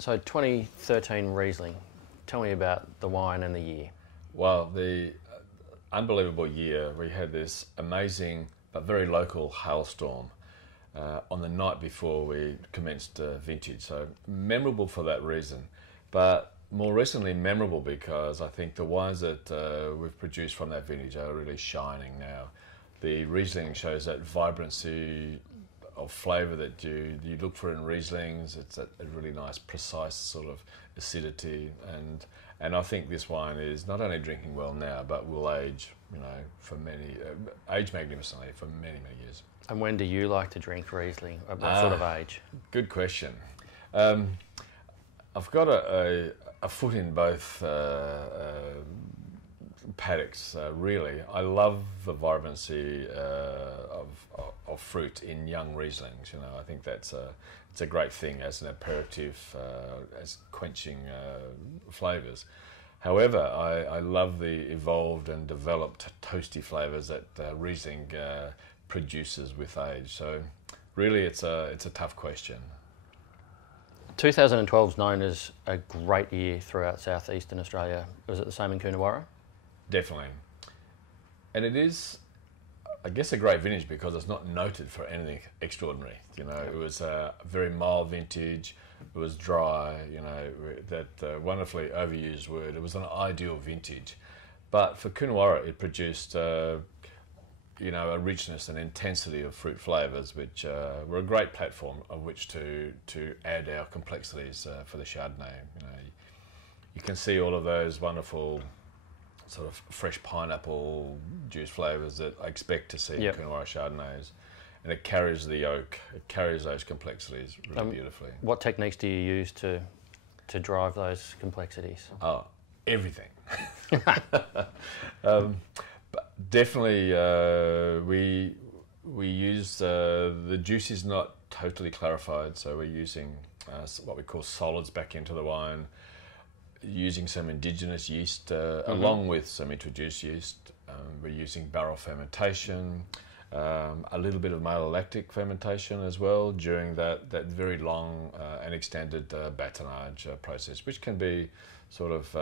So 2013 Riesling. Tell me about the wine and the year. Well, the unbelievable year, we had this amazing but very local hailstorm on the night before we commenced vintage. So memorable for that reason, but more recently memorable because I think the wines that we've produced from that vintage are really shining now. The Riesling shows that vibrancy of flavour that you look for in Rieslings. It's a really nice, precise sort of acidity, and I think this wine is not only drinking well now, but will age, for age magnificently for many, many years. And when do you like to drink Riesling? At what sort of age? Good question. I've got a foot in both paddocks, really. I love the vibrancy of fruit in young Rieslings. I think it's a great thing as an aperitif, as quenching flavours. However, I love the evolved and developed toasty flavours that Riesling produces with age. So really it's a tough question. 2012 is known as a great year throughout southeastern Australia. Was it the same in Coonawarra? Definitely. And it is, I guess, a great vintage because it's not noted for anything extraordinary. It was a very mild vintage. It was dry, that wonderfully overused word. It was an ideal vintage. But for Coonawarra, it produced, a richness and intensity of fruit flavours, which were a great platform of which to add our complexities for the Chardonnay. You can see all of those wonderful sort of fresh pineapple juice flavours that I expect to see in Coonawarra Chardonnays. And it carries the oak, it carries those complexities really beautifully. What techniques do you use to drive those complexities? Oh, everything. But definitely we use, the juice is not totally clarified, so we're using what we call solids back into the wine, using some indigenous yeast along with some introduced yeast. We're using barrel fermentation, a little bit of malolactic fermentation as well during that very long and extended batonnage process, which can be sort of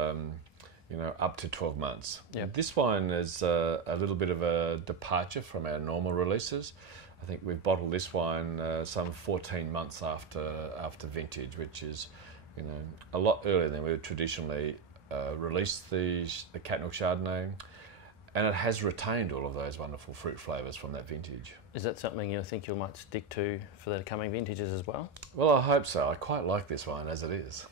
up to 12 months. Yep. This wine is a little bit of a departure from our normal releases. I think we've bottled this wine some 14 months after vintage, which is a lot earlier than we would traditionally release the Katnook Chardonnay, and it has retained all of those wonderful fruit flavours from that vintage. Is that something you think you might stick to for the coming vintages as well? Well, I hope so. I quite like this wine as it is.